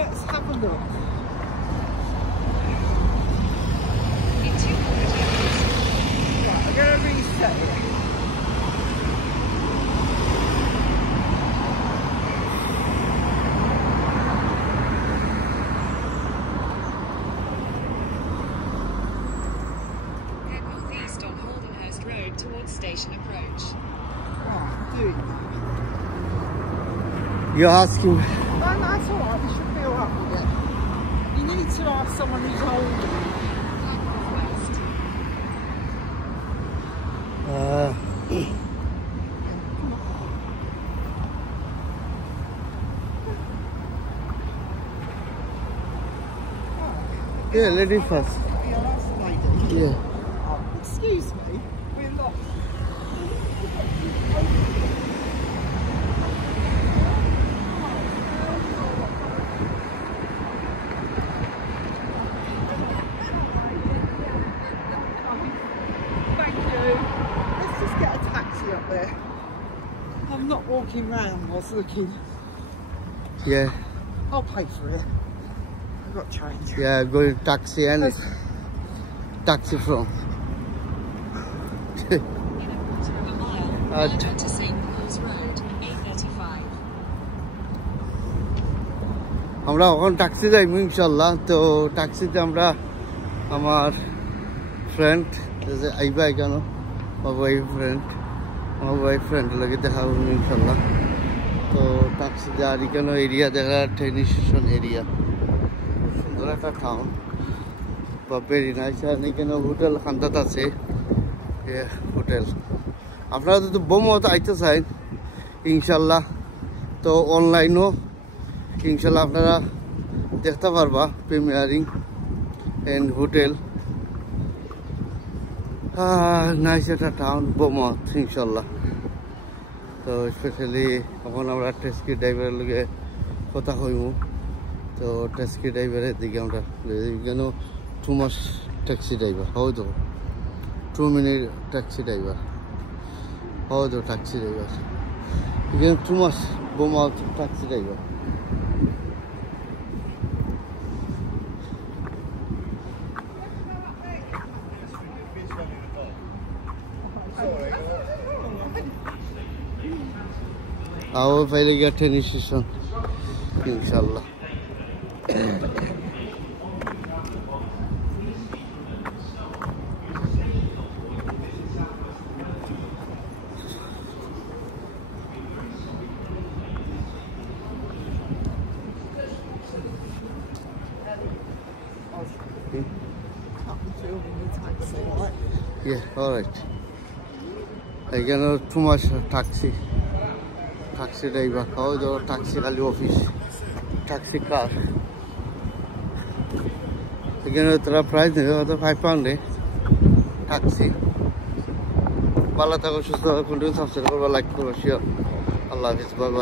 Let's have a look. In 200 yards. Right, I'm going to reset it. Head northeast on Holdenhurst Road towards station approach. Right, do it. You're asking. No, that's all right. We should be all right with it. You need to ask someone who's older. Yeah, lady first. Yeah, that's the lady. Yeah. Oh, excuse me. We're lost. Thank you. Let's just get a taxi up there. I'm not walking round whilst looking. Yeah. I'll pay for it. I've got change. Yeah, going taxi and taxi from. In a quarter of a mile, Melbourne to St. Paul's Road, A35. আমরা এখন taxi যাইব ইনশাল্লাহ তো ট্যাক্সিতে আমরা আমার friend আইবা কেন আমার ওয়াইফ ফ্রেন্ড লাগে দেখা হবো ইনশাল্লাহ তো ট্যাক্সিতে আর কেন এরিয়া দেখা ট্রেন স্টেশন এরিয়া সুন্দর একটা টাউন বা ভেরি নাইস আর এখানে হোটেল খান্দাত আছে হোটেল আপনারা যদি বোমত আইতে চান ইনশাল্লাহ তো অনলাইনও ইনশাল্লাহ আপনারা দেখতে পারবা প্রিমিয়ারিং এন্ড হোটেল নাইস একটা টাউন বোমত ইনশাল্লাহ তো স্পেশালি এখন আমরা ট্যাক্সি ড্রাইভারের লগে কথা হইব তো ট্যাক্সি ড্রাইভারের দিকে আমরা কেন 2 মাস ট্যাক্সি ড্রাইভার হয়তো 2 মিনিট ট্যাক্সি ড্রাইভার হয়তো ট্যাক্সি ড্রাইভার এখানে 2 মাস বোমত ট্যাক্সি ড্রাইভার आओ पहले गया ट्रेन स्टेशन इंशाल्लाह Yeah, all right. Again, too much taxi driver. How the taxi kali office, taxi car. Again, the price is £5. Taxi. Bala tako susto. Continue subscribe. Like, share. Allah Hafiz. Bye bye.